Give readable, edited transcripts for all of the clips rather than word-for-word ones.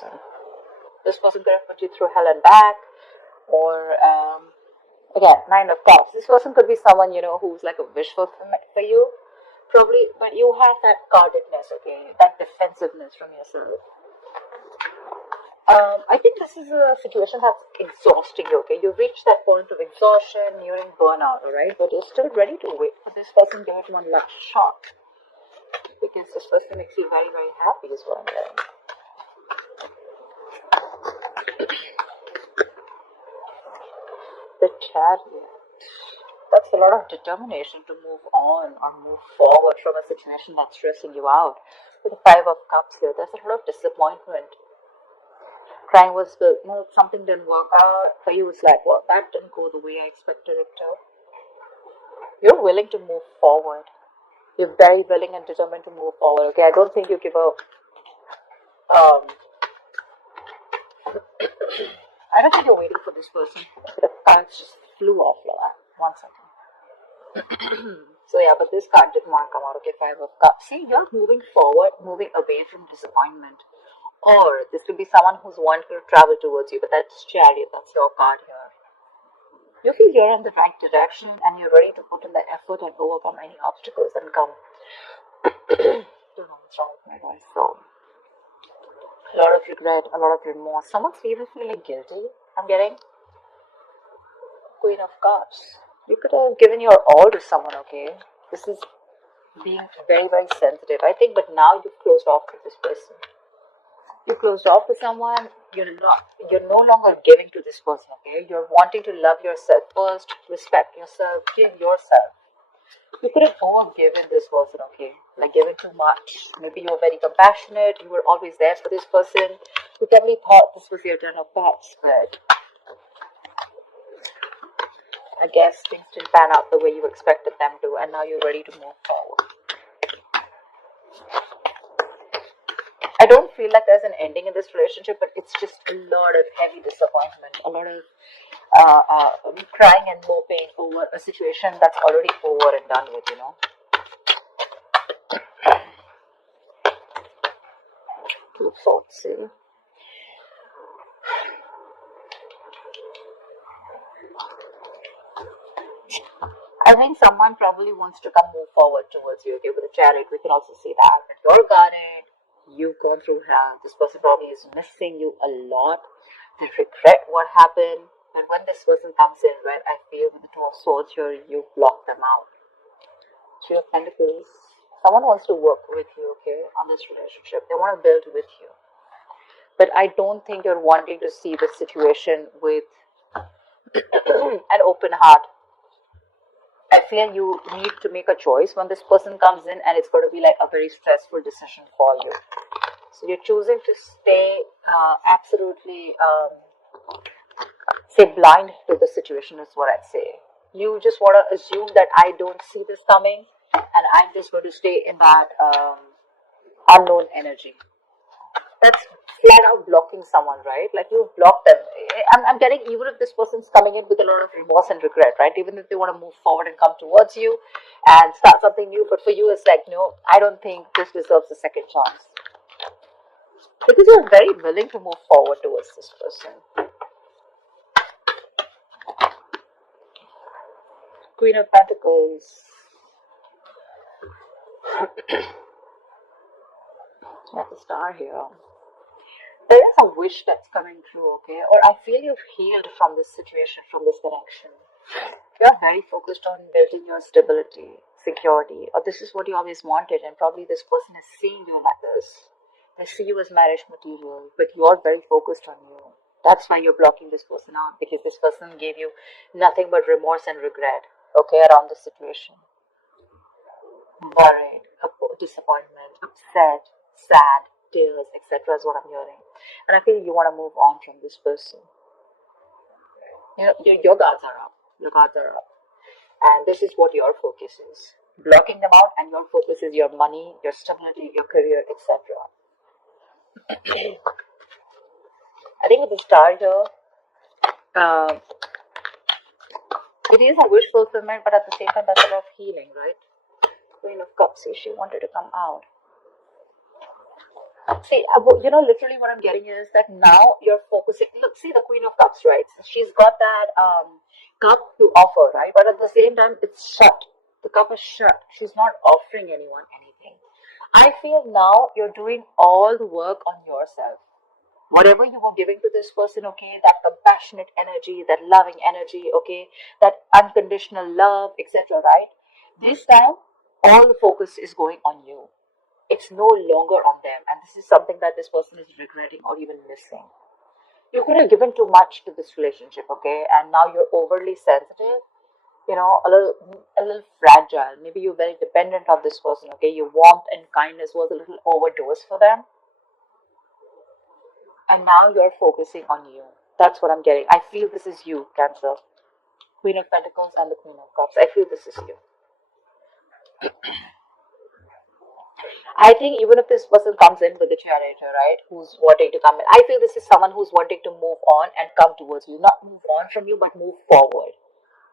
person. This person could have put you through hell and back, or again, Nine of Cups. This person could be someone, who's like a wish fulfillment for you, probably, but you have that guardedness, okay, that defensiveness from yourself. I think this is a situation that's exhausting you, okay? You've reached that point of exhaustion, nearing burnout, alright? But you're still ready to wait for this person to give it one last shot. Because this person makes you very, very happy is what I'm getting. The Chariot. That's a lot of determination to move on or move forward from a situation that's stressing you out. With the Five of Cups here, there's a lot of disappointment. Crying was built, something didn't work out. For you, it's like, well, that didn't go the way I expected it to. You're willing to move forward. You're very willing and determined to move forward, okay? I don't think you give up. I don't think you're waiting for this person. The cards just flew off like that. 1 second. So yeah, but this card didn't want to come out, okay? Five of Cups. See, you're moving forward, moving away from disappointment. Or this could be someone who's wanting to travel towards you, but that's Chariot, that's your card here. You feel you're in the right direction and you're ready to put in the effort and overcome any obstacles that come. Don't know what's wrong with my voice. So, a lot of regret, a lot of remorse. Someone's even feeling guilty, I'm getting. Queen of Cups. You could have given your all to someone, okay? This is being very, very sensitive, I think, but now you've closed off with this person. You closed off with someone, you're no longer giving to this person, okay? You're wanting to love yourself first, respect yourself, give yourself. You could have overgiven this person, okay? Like given too much. Maybe you were very compassionate, you were always there for this person. You probably thought this was your Ten of Cups, but I guess things didn't pan out the way you expected them to, and now you're ready to move forward. I don't feel like there's an ending in this relationship, but it's just a lot of heavy disappointment, a lot of crying and moping over a situation that's already over and done with, Two of Swords, see? I think someone probably wants to come move forward towards you, okay? With the Chariot, we can also see that. But you're guarded. You've gone through hell. This person probably is missing you a lot. They regret what happened. And when this person comes in, right, I feel with the Two of Swords here, you block them out. Three of Pentacles. Someone wants to work with you, okay, on this relationship. They want to build with you. But I don't think you're wanting to see the situation with an open heart. I feel you need to make a choice when this person comes in, and it's going to be like a very stressful decision for you. So you're choosing to stay absolutely, say, blind to the situation is what I'd say. You just want to assume that I don't see this coming, and I'm just going to stay in that unknown energy. That's flat out blocking someone, right? Like you've blocked them. I'm getting, even if this person's coming in with a lot of remorse and regret, right? Even if they want to move forward and come towards you and start something new, but for you it's like, no, I don't think this deserves a second chance. Because you're very willing to move forward towards this person. Queen of Pentacles. Got the Star here. There is a wish that's coming true, okay? Or I feel you've healed from this situation, from this connection. You're very focused on building your stability, security, or this is what you always wanted, and probably this person is seeing you like this. They see you as marriage material, but you're very focused on you. That's why you're blocking this person out, because this person gave you nothing but remorse and regret, okay, around the situation. Worried, disappointment, upset, sad, tears, etc. is what I'm hearing. And I feel you want to move on from this person. Your guards are up. Your guards are up. And this is what your focus is. Blocking them out, and your focus is your money, your stability, your career, etc. I think with the Star here, it is a wish fulfillment, but at the same time, that's a lot of healing, right? Queen of Cups, she wanted to come out. See, literally what I'm getting is that now you're focusing. Look, see the Queen of Cups, right? She's got that cup to offer, right? But at the same time, it's shut. The cup is shut. She's not offering anyone anything. I feel now you're doing all the work on yourself. Whatever you were giving to this person, okay, that compassionate energy, that loving energy, okay, that unconditional love, etc., right? This time, all the focus is going on you. It's no longer on them, and this is something that this person is regretting or even missing. You could have given too much to this relationship, okay, and now you're overly sensitive, a little fragile. Maybe you're very dependent on this person, okay. Your warmth and kindness was a little overdosed for them, and now you're focusing on you. That's what I'm getting. I feel this is you, Cancer. Queen of Pentacles and the Queen of Cups. I feel this is you. I think even if this person comes in with the charioteer, right, who's wanting to come in, I feel this is someone who's wanting to move on and come towards you, not move on from you, but move forward.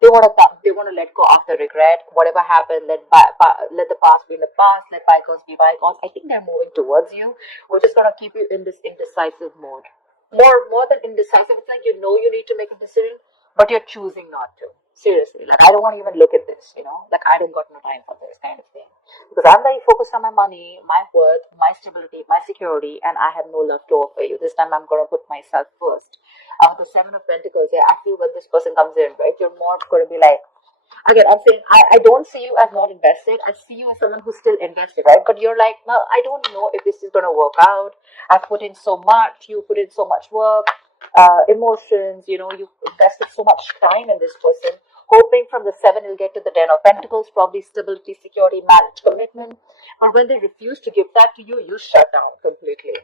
They want to come, they want to let go of the regret, whatever happened. Let the past be in the past. Let bygones be bygones. I think they're moving towards you, which is going to keep you in this indecisive mode. More than indecisive, it's like you need to make a decision, but you're choosing not to. Seriously, like I don't want to even look at this. Like I don't got no time for this kind of thing because I'm very focused on my money, my worth, my stability, my security, and I have no love to offer you. This time I'm gonna put myself first. The Seven of Pentacles, yeah, I feel when this person comes in, right, you're more gonna be like, again, I'm saying I don't see you as not invested. I see you as someone who's still invested, right? But you're like, no, I don't know if this is gonna work out. I've put in so much. You put in so much work, emotions. You invested so much time in this person, hoping from the seven you'll get to the Ten of Pentacles, probably stability, security, marriage, commitment. But when they refuse to give that to you, you shut down completely.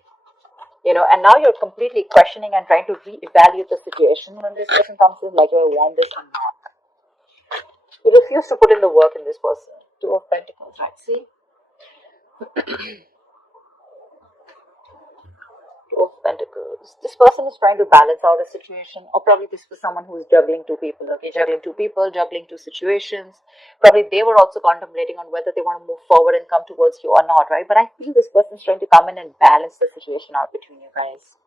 And now you're completely questioning and trying to reevaluate the situation when this person comes in, like, do I want this or not? You refuse to put in the work in this person. Two of Pentacles, right? See? Two of Pentacles. This person is trying to balance out a situation, or probably this was someone who is juggling two people, okay? Juggling two people, juggling two situations. Probably they were also contemplating on whether they want to move forward and come towards you or not, right? But I feel this person is trying to come in and balance the situation out between you guys.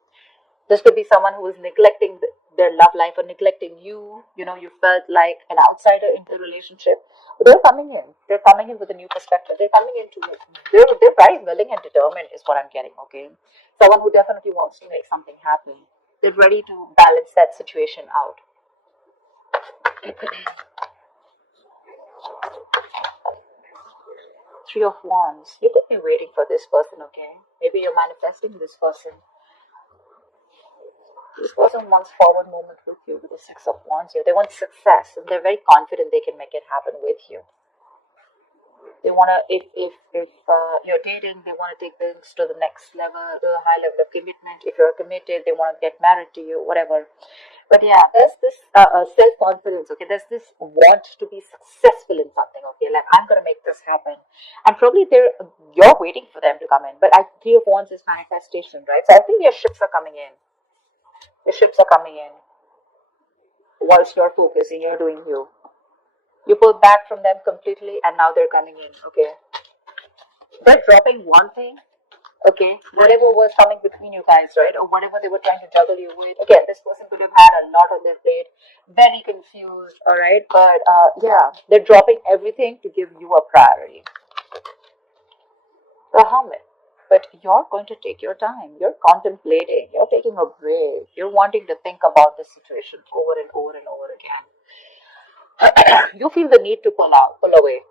This could be someone who is neglecting their love life or neglecting you. You felt like an outsider in the relationship. But they're coming in. They're coming in with a new perspective. They're coming into it. They're very willing and determined, is what I'm getting, okay? Someone who definitely wants to make something happen. They're ready to balance that situation out. Three of Wands. You could be waiting for this person, okay? Maybe you're manifesting this person. This person wants forward movement with you with the Six of Wands here. They want success and they're very confident they can make it happen with you. They want to, if you're dating, they want to take things to the next level, to a high level of commitment. If you're committed, they want to get married to you, whatever. But yeah, there's this self confidence, okay? There's this want to be successful in something, okay? Like, I'm going to make this happen. And probably you're waiting for them to come in. But Three of Wands is manifestation, right? So I think your ships are coming in. The ships are coming in whilst you're focusing, you're doing you. You pull back from them completely and now they're coming in, okay? They're dropping one thing, okay? Whatever was coming between you guys, right? Or whatever they were trying to juggle you with. Again, this person could have had a lot on their plate, very confused, alright? But yeah, they're dropping everything to give you a priority. The Hermit. But you're going to take your time. You're contemplating. You're taking a break. You're wanting to think about the situation over and over and over again. You feel the need to pull away.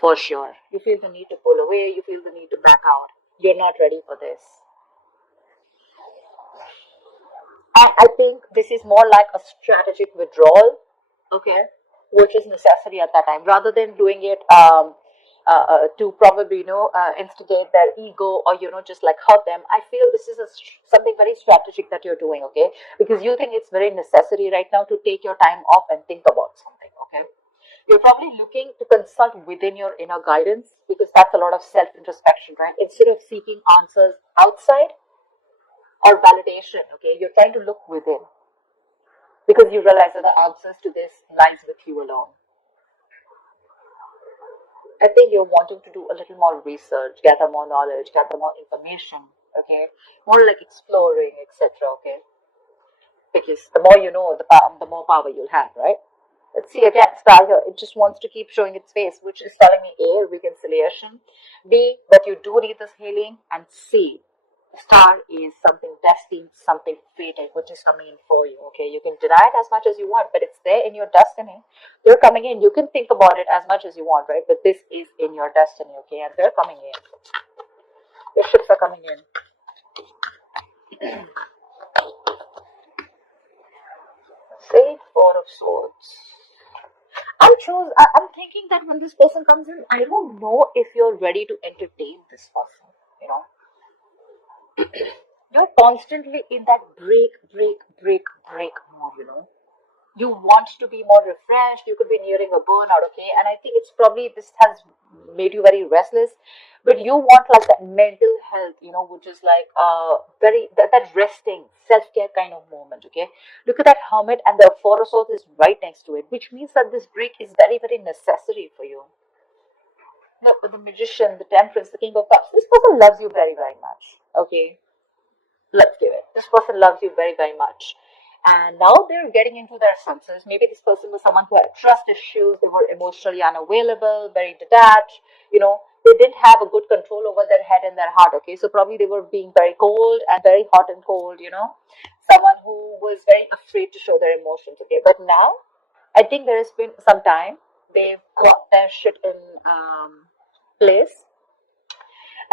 For sure. You feel the need to pull away. You feel the need to back out. You're not ready for this. I think this is more like a strategic withdrawal, okay, which is necessary at that time, rather than doing it to probably instigate their ego or just like hurt them. I feel this is something very strategic that you're doing, okay, because you think it's very necessary right now to take your time off and think about something, okay. You're probably looking to consult within your inner guidance because that's a lot of self introspection, right? Instead of seeking answers outside or validation, okay, you're trying to look within because you realize that the answers to this lies with you alone. I think you're wanting to do a little more research, gather more knowledge, gather more information, okay? More like exploring, etc., okay? Because the more you know, the more power you'll have, right? Let's see again, star here. It just wants to keep showing its face, which is telling me A, reconciliation, B, that you do need this healing, and C, star is something destined, something fated, which is coming in for you. Okay, you can deny it as much as you want, but it's there in your destiny. They're coming in. You can think about it as much as you want, right? But this is in your destiny, okay? And they're coming in. Your ships are coming in. Say Four of Swords. I'm thinking that when this person comes in, I don't know if you're ready to entertain this person. You know, you're constantly in that break mode. You know, you want to be more refreshed. You could be nearing a burnout, okay? And I think it's probably this has made you very restless, but you want like that mental health, you know, which is like very that resting self-care kind of moment, okay? Look at that hermit, and the Four of Swords is right next to it, which means that this break is very necessary for you. Look, with the Magician, the Temperance, the King of Cups, this person loves you very much, okay? Let's give it. This person loves you very much. And now they're getting into their senses. Maybe this person was someone who had trust issues. They were emotionally unavailable, very detached. You know, they didn't have a good control over their head and their heart. Okay, so probably they were being very cold and very hot and cold. You know, someone who was very afraid to show their emotions. Okay, but now I think there has been some time. They've got their shit in place.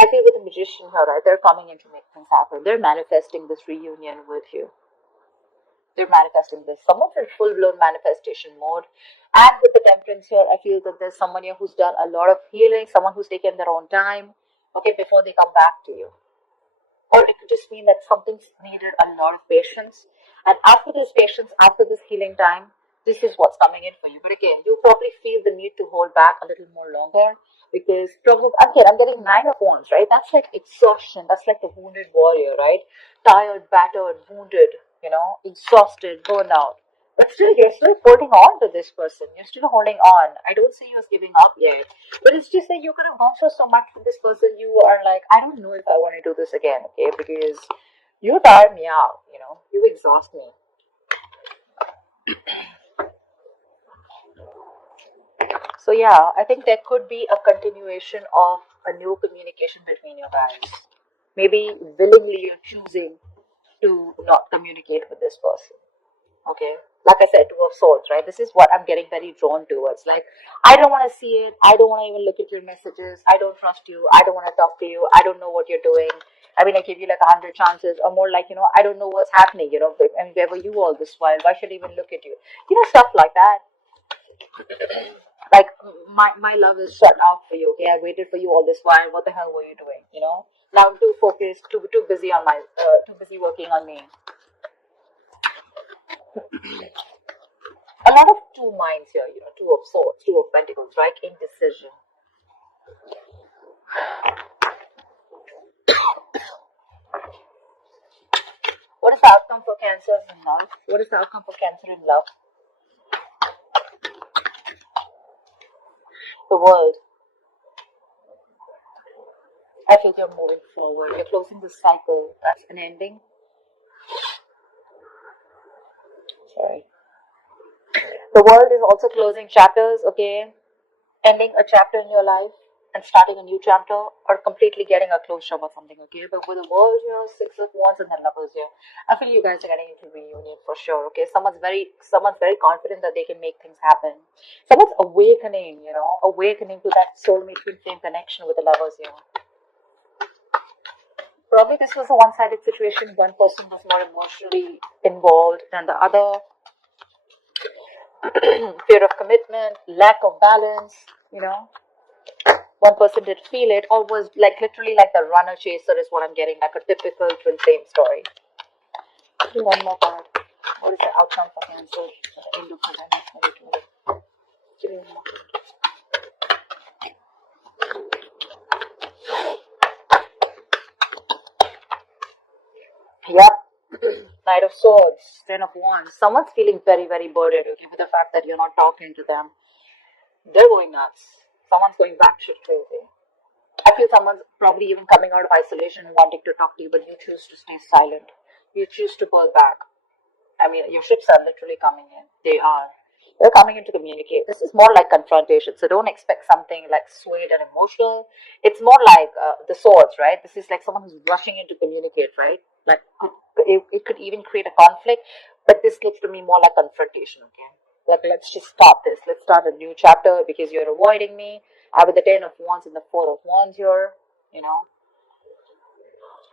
I feel with the Magician here, right? They're coming in to make things happen. They're manifesting this reunion with you. They're manifesting this. Some of in full blown manifestation mode. And with the Temperance here, I feel that there's someone here who's done a lot of healing, someone who's taken their own time, okay, before they come back to you. Or it could just mean that something's needed a lot of patience. And after this patience, after this healing time, this is what's coming in for you. But again, you probably feel the need to hold back a little more longer because probably again I'm getting Nine of Wands, right? That's like exhaustion. That's like the wounded warrior, right? Tired, battered, wounded, you know, exhausted, burnout. But still, you're still holding on to this person. You're still holding on. I don't see you as giving up yet. But it's just that you could have gone through so much with this person. You are like, I don't know if I want to do this again, okay? Because you tire me out, you know, you exhaust me. So yeah, I think there could be a continuation of a new communication between you guys. Maybe willingly you're choosing to not communicate with this person. Okay. Like I said, Two of Swords, right? This is what I'm getting very drawn towards. Like, I don't want to see it. I don't want to even look at your messages. I don't trust you. I don't want to talk to you. I don't know what you're doing. I mean, I give you like 100 chances, or more like, you know, I don't know what's happening, you know, and where were you all this while? Why should I even look at you? You know, stuff like that. Like, my love is shut out for you, okay? I waited for you all this while. What the hell were you doing, you know? Now I'm too focused, too busy on too busy working on me. A lot of two minds here, you know, Two of Swords, Two of Pentacles, right? Indecision. What is the outcome for Cancer in love? What is the outcome for Cancer in love? The World. I feel you're moving forward. You're closing the cycle. That's an ending. Sorry. The World is also closing chapters, okay? Ending a chapter in your life and starting a new chapter, or completely getting a closure or something, okay? But with the World here, Six of Wands and then Lovers here, I feel you guys are getting into reunion for sure, okay? Someone's very confident that they can make things happen. Someone's awakening, you know, awakening to that soulmate twin flame connection with the Lovers here. Probably this was a one-sided situation. One person was more emotionally involved than the other. Fear of commitment, lack of balance, you know. One person did feel it, or was like literally like the runner chaser is what I'm getting, like a typical twin flame story. One more card. What is the outcome for Cancer? Hindu card. Give me one more card. Yep. Knight of Swords, Ten of Wands. Someone's feeling very burdened, okay, with the fact that you're not talking to them. They're going nuts. Someone's going batshit crazy. I feel someone's probably even coming out of isolation and wanting to talk to you, but you choose to stay silent. You choose to pull back. I mean, your ships are literally coming in. They are. They're coming in to communicate. This is more like confrontation. So don't expect something like sweet and emotional. It's more like the swords, right? This is like someone who's rushing in to communicate, right? Like it could even create a conflict, but this looks to me more like confrontation, okay? Like, let's just stop this. Let's start a new chapter because you're avoiding me. I with the 10 of Wands and the 4 of Wands here, you know.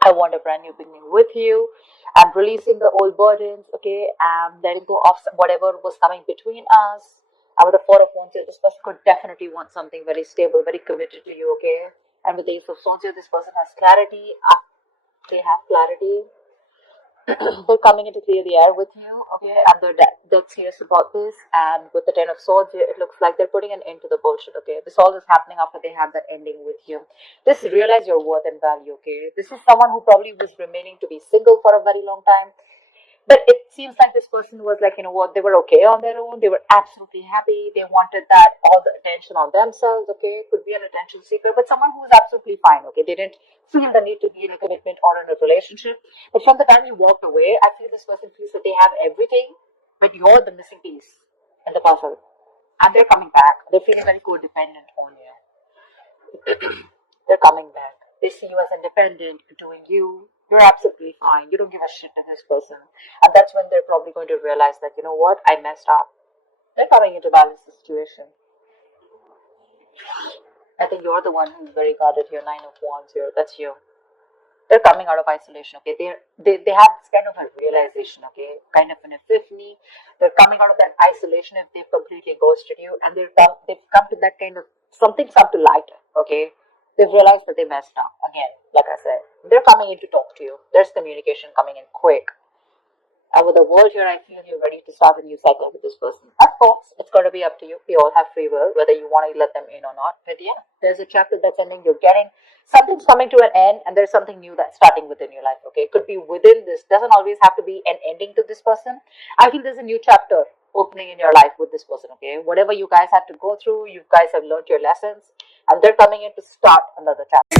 I want a brand new beginning with you. I'm releasing the old burdens, okay? I'm letting go of whatever was coming between us. And with the 4 of Wands here, this person could definitely want something very stable, very committed to you, okay? And with the Ace of Swords here, this person has clarity. They have clarity. They're coming in to clear the air with you, okay? And they're serious about this. And with the 10 of Swords here, it looks like they're putting an end to the bullshit, okay? This all is happening after they have that ending with you. Just realize your worth and value, okay? This is someone who probably was remaining to be single for a very long time. But it seems like this person was like, you know what, they were okay on their own. They were absolutely happy. They wanted that, all the attention on themselves, okay? Could be an attention seeker, but someone who was absolutely fine, okay? They didn't feel the need to be in a commitment or in a relationship. But from the time you walked away, I feel this person feels that they have everything, but you're the missing piece in the puzzle. And they're coming back. They're feeling very codependent on you. They're coming back. They see you as independent, doing you. You're absolutely fine. You don't give a shit to this person. And that's when they're probably going to realize that, you know what, I messed up. They're coming in to balance the situation. I think you're the one who's very guarded here. 9 of Wands here. That's you. They're coming out of isolation, okay? They have this kind of a realization, okay? Kind of an epiphany. They're coming out of that isolation if they've completely ghosted you. And they've come to that kind of, something's come to light, okay? They've realized that they messed up. Again, like I said, they're coming in to talk to you. There's communication coming in quick. And with the world here, I feel you're ready to start a new cycle with this person. Of course, it's going to be up to you. We all have free will, whether you want to let them in or not. But yeah, there's a chapter that's ending. You're getting, something's coming to an end, and there's something new that's starting within your life, okay? It could be within this. Doesn't always have to be an ending to this person. I feel there's a new chapter opening in your life with this person, okay? Whatever you guys had to go through, you guys have learned your lessons, and they're coming in to start another chapter.